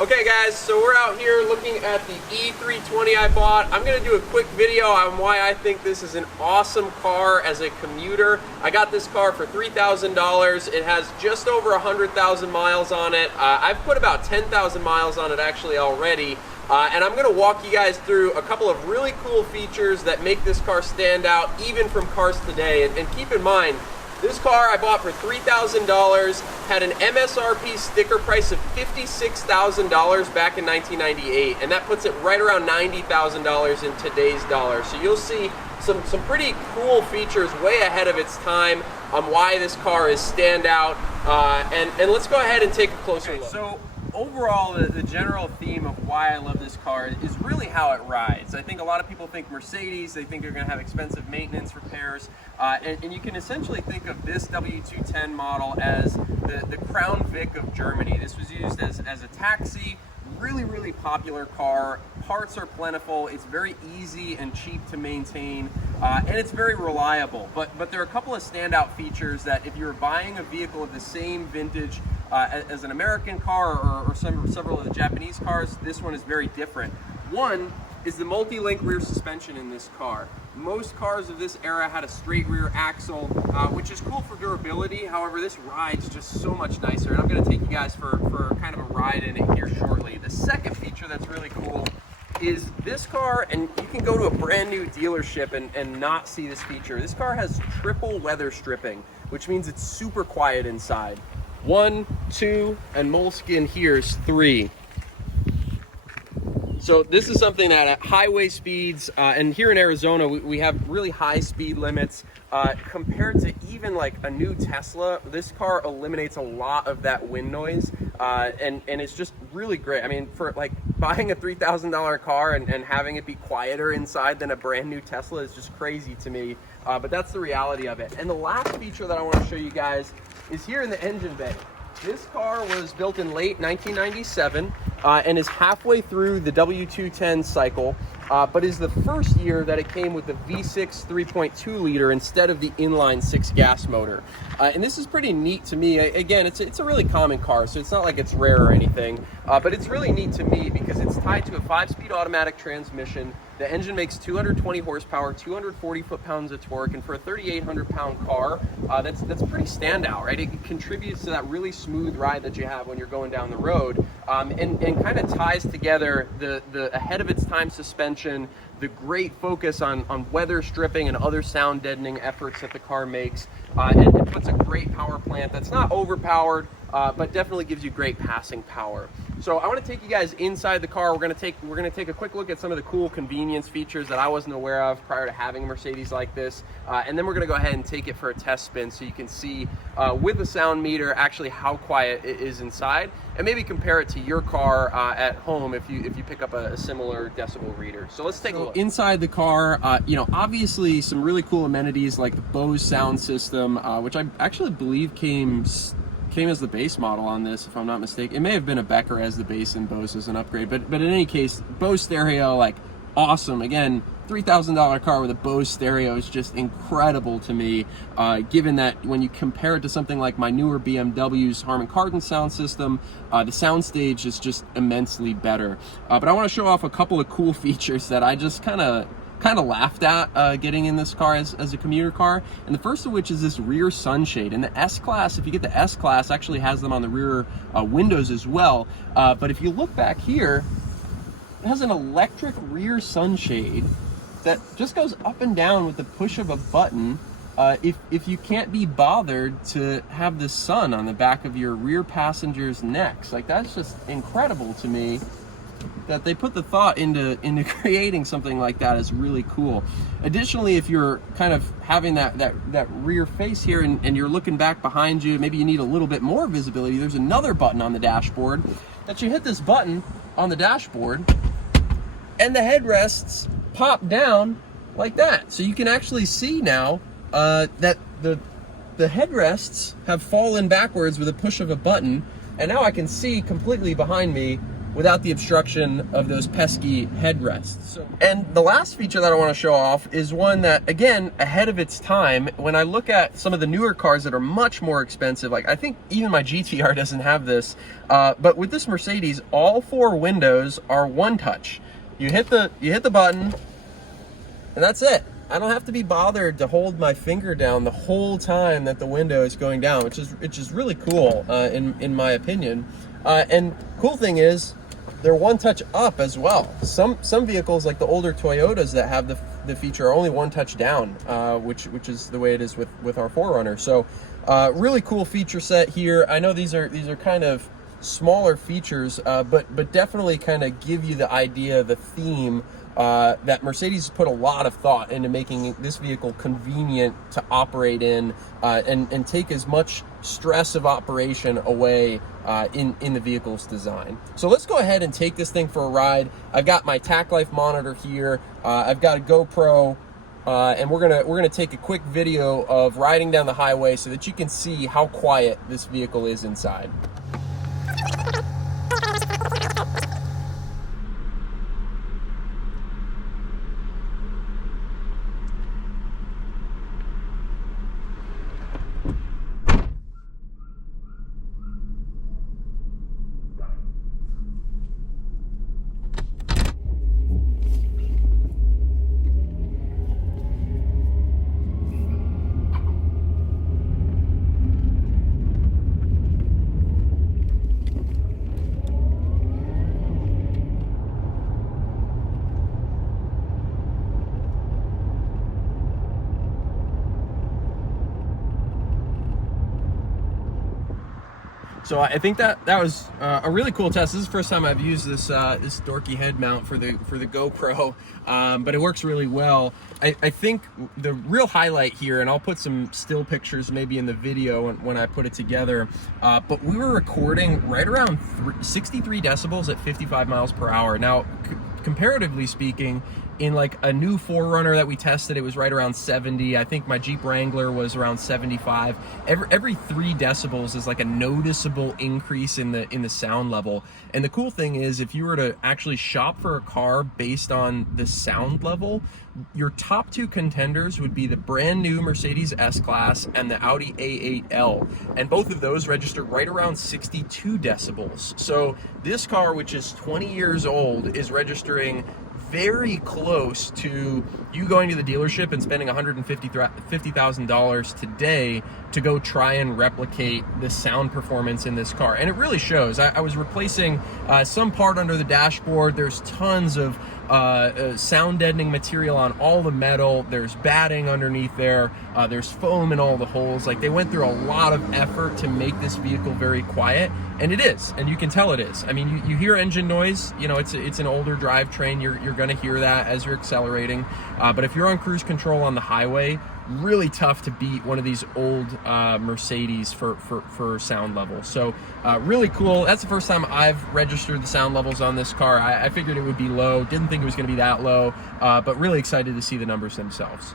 Okay guys, so we're out here looking at the E320 I bought. I'm going to do a quick video on why I think this is an awesome car as a commuter. I got this car for $3,000. It has just over 100,000 miles on it. I've put about 10,000 miles on it actually already. And I'm going to walk you guys through a couple of really cool features that make this car stand out even from cars today. And keep in mind, this car I bought for $3,000, had an MSRP sticker price of $56,000 back in 1998, and that puts it right around $90,000 in today's dollars. So you'll see some pretty cool features way ahead of its time on why this car is standout. And let's go ahead and take a closer look. So overall, the general theme of why I love this car is really how it rides. I think a lot of people think Mercedes, they think they're going to have expensive maintenance repairs, and you can essentially think of this W210 model as the Crown Vic of Germany. This was used as a taxi, really popular car. Parts are plentiful, it's very easy and cheap to maintain, and it's very reliable. But there are a couple of standout features that if you're buying a vehicle of the same vintage as an American car or several of the Japanese cars, this one is very different. One is the multi-link rear suspension in this car. Most cars of this era had a straight rear axle, which is cool for durability. However, this rides just so much nicer, and I'm going to take you guys for kind of a ride in it here shortly. The second feature that's really cool is this car, and you can go to a brand new dealership and not see this feature. This car has triple weather stripping, which means it's super quiet inside. 1, 2, and Moleskine here is 3. So this is something that at highway speeds, and here in Arizona, we have really high speed limits. Compared to even like a new Tesla, this car eliminates a lot of that wind noise, and it's just really great. I mean, for like buying a $3,000 car and having it be quieter inside than a brand new Tesla is just crazy to me, but that's the reality of it. And the last feature that I want to show you guys is here in the engine bay. This car was built in late 1997 and is halfway through the W210 cycle, but is the first year that it came with the V6 3.2 liter instead of the inline 6 gas motor. And this is pretty neat to me. Again, it's a really common car, so it's not like it's rare or anything, but it's really neat to me because it's tied to a 5-speed automatic transmission. The engine makes 220 horsepower, 240 foot-pounds of torque, and for a 3,800-pound car, that's pretty standout, right? It contributes to that really smooth ride that you have when you're going down the road, and kind of ties together the ahead-of-its-time suspension, the great focus on weather stripping and other sound deadening efforts that the car makes, and it puts a great power plant that's not overpowered, but definitely gives you great passing power. So I want to take you guys inside the car. We're going to take a quick look at some of the cool convenience features that I wasn't aware of prior to having a Mercedes like this, and then we're going to go ahead and take it for a test spin so you can see with the sound meter actually how quiet it is inside, and maybe compare it to your car at home if you pick up a similar decibel reader. So let's take a look. Inside the car, you know, obviously some really cool amenities like the Bose sound system, which I actually believe came as the base model on this, if I'm not mistaken. It may have been a Becker as the base and Bose as an upgrade, but in any case, Bose stereo, like, awesome. Again, $3,000 car with a Bose stereo is just incredible to me, given that when you compare it to something like my newer BMW's Harman Kardon sound system, the soundstage is just immensely better. But I want to show off a couple of cool features that I just kind of laughed at getting in this car as a commuter car, and the first of which is this rear sunshade. And the S-Class, if you get the S-Class, actually has them on the rear windows as well, but if you look back here, it has an electric rear sunshade that just goes up and down with the push of a button. If you can't be bothered to have the sun on the back of your rear passengers' necks, like, that's just incredible to me that they put the thought into creating something like that. Is really cool. Additionally, if you're kind of having that rear face here and you're looking back behind you, maybe you need a little bit more visibility, there's another button on the dashboard that you hit this button on the dashboard and the headrests pop down like that. So you can actually see now that the headrests have fallen backwards with a push of a button, and now I can see completely behind me without the obstruction of those pesky headrests. And the last feature that I want to show off is one that, again, ahead of its time. When I look at some of the newer cars that are much more expensive, like I think even my GTR doesn't have this, but with this Mercedes, all 4 windows are one touch. You hit the button, and that's it. I don't have to be bothered to hold my finger down the whole time that the window is going down, which is really cool in my opinion. And cool thing is, they're one touch up as well. Some vehicles, like the older Toyotas that have the feature, are only one touch down, which is the way it is with our 4Runner. So really cool feature set here. I know these are kind of smaller features, but definitely kind of give you the idea, the theme, that Mercedes put a lot of thought into making this vehicle convenient to operate in, and take as much stress of operation away in the vehicle's design. So let's go ahead and take this thing for a ride. I've got my Tac Life monitor here. I've got a GoPro, and we're gonna take a quick video of riding down the highway so that you can see how quiet this vehicle is inside. So I think that was a really cool test. This is the first time I've used this this dorky head mount for the GoPro, but it works really well. I think the real highlight here, and I'll put some still pictures maybe in the video when I put it together, but we were recording right around 63 decibels at 55 miles per hour. Now, comparatively speaking, in like a new 4Runner that we tested, it was right around 70. I think my Jeep Wrangler was around 75. Every 3 decibels is like a noticeable increase in the sound level. And the cool thing is, if you were to actually shop for a car based on the sound level, your top 2 contenders would be the brand new Mercedes S-Class and the Audi A8L. And both of those register right around 62 decibels. So this car, which is 20 years old, is registering very close to you going to the dealership and spending $150,000 today to go try and replicate the sound performance in this car. And it really shows. I was replacing some part under the dashboard. There's tons of sound deadening material on all the metal. There's batting underneath there. There's foam in all the holes. Like, they went through a lot of effort to make this vehicle very quiet, and it is, and you can tell it is. I mean, you hear engine noise. You know, it's an older drivetrain. You're going to hear that as you're accelerating. But if you're on cruise control on the highway, really tough to beat one of these old Mercedes for sound levels. So really cool. That's the first time I've registered the sound levels on this car. I figured it would be low. Didn't think it was going to be that low, but really excited to see the numbers themselves.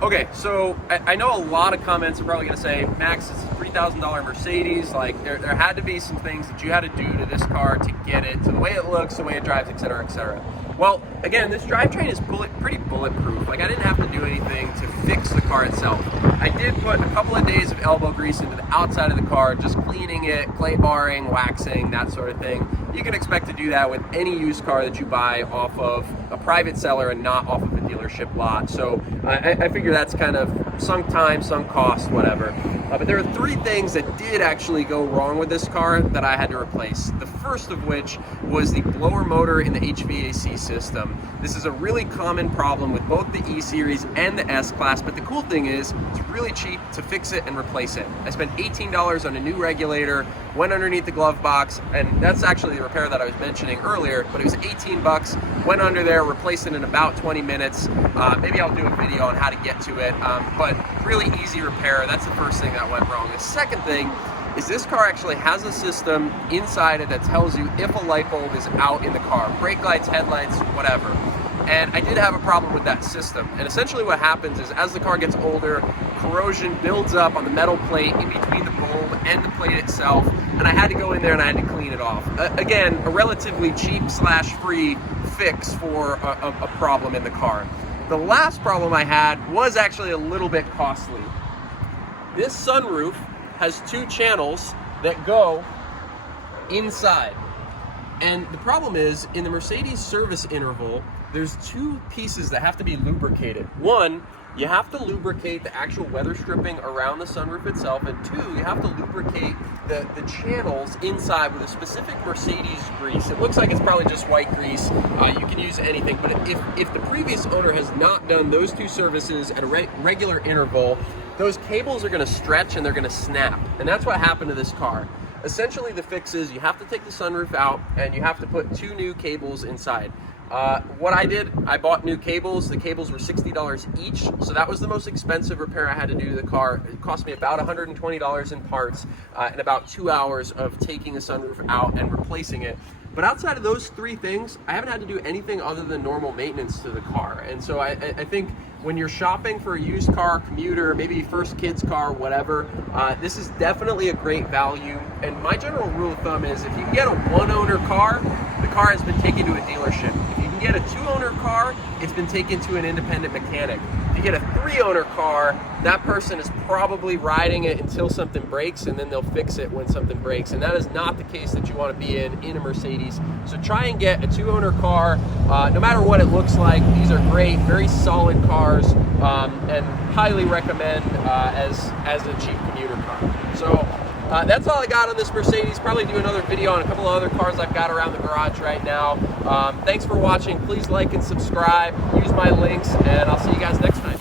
Okay, so I know a lot of comments are probably going to say, Max, it's a $3,000 Mercedes. Like, there had to be some things that you had to do to this car to get it to the way it looks, the way it drives, etc., etc. Well, again, this drivetrain is pretty bulletproof. Like, I didn't have to do anything to fix the car itself. I did put a couple of days of elbow grease into the outside of the car, just cleaning it, clay barring, waxing, that sort of thing. You can expect to do that with any used car that you buy off of a private seller and not off of a dealership lot. So I figure that's kind of sunk time, sunk cost, whatever. But there are 3 things that did actually go wrong with this car that I had to replace. The first of which was the blower motor in the HVAC system. This is a really common problem with both the E-Series and the S-Class, but the cool thing is it's really cheap to fix it and replace it. I spent $18 on a new regulator, went underneath the glove box, and that's actually the repair that I was mentioning earlier, but it was 18 bucks, went under there, replaced it in about 20 minutes. Maybe I'll do a video on how to get to it, but really easy repair. That's the first thing that went wrong. The second thing is this car actually has a system inside it that tells you if a light bulb is out in the car, brake lights, headlights, whatever. And I did have a problem with that system. And essentially what happens is, as the car gets older, corrosion builds up on the metal plate in between the bulb and the plate itself, and I had to go in there and I had to clean it off. Again, a relatively cheap / free fix for a problem in the car. The last problem I had was actually a little bit costly. This sunroof has 2 channels that go inside. And the problem is, in the Mercedes service interval, there's 2 pieces that have to be lubricated. One, you have to lubricate the actual weather stripping around the sunroof itself, and 2, you have to lubricate the channels inside with a specific Mercedes grease. It looks like it's probably just white grease. You can use anything, but if the previous owner has not done those 2 services at a regular interval, those cables are going to stretch and they're going to snap. And that's what happened to this car. Essentially, the fix is you have to take the sunroof out and you have to put 2 new cables inside. What I did, I bought new cables. The cables were $60 each, so that was the most expensive repair I had to do to the car. It cost me about $120 in parts and about 2 hours of taking the sunroof out and replacing it. But outside of those 3 things, I haven't had to do anything other than normal maintenance to the car. And so I think when you're shopping for a used car, commuter, maybe first kid's car, whatever, this is definitely a great value. And my general rule of thumb is if you can get a 1-owner car, the car has been taken to a dealership. If you can get a 2-owner car, it's been taken to an independent mechanic. If you get a 3-owner car, that person is probably riding it until something breaks, and then they'll fix it when something breaks. And that is not the case that you want to be in a Mercedes. So try and get a 2-owner car, no matter what it looks like. These are great, very solid cars, and highly recommend as a cheap commuter car. So that's all I got on this Mercedes. Probably do another video on a couple of other cars I've got around the garage right now. Thanks for watching. Please like and subscribe. Use my links, and I'll see you guys next time.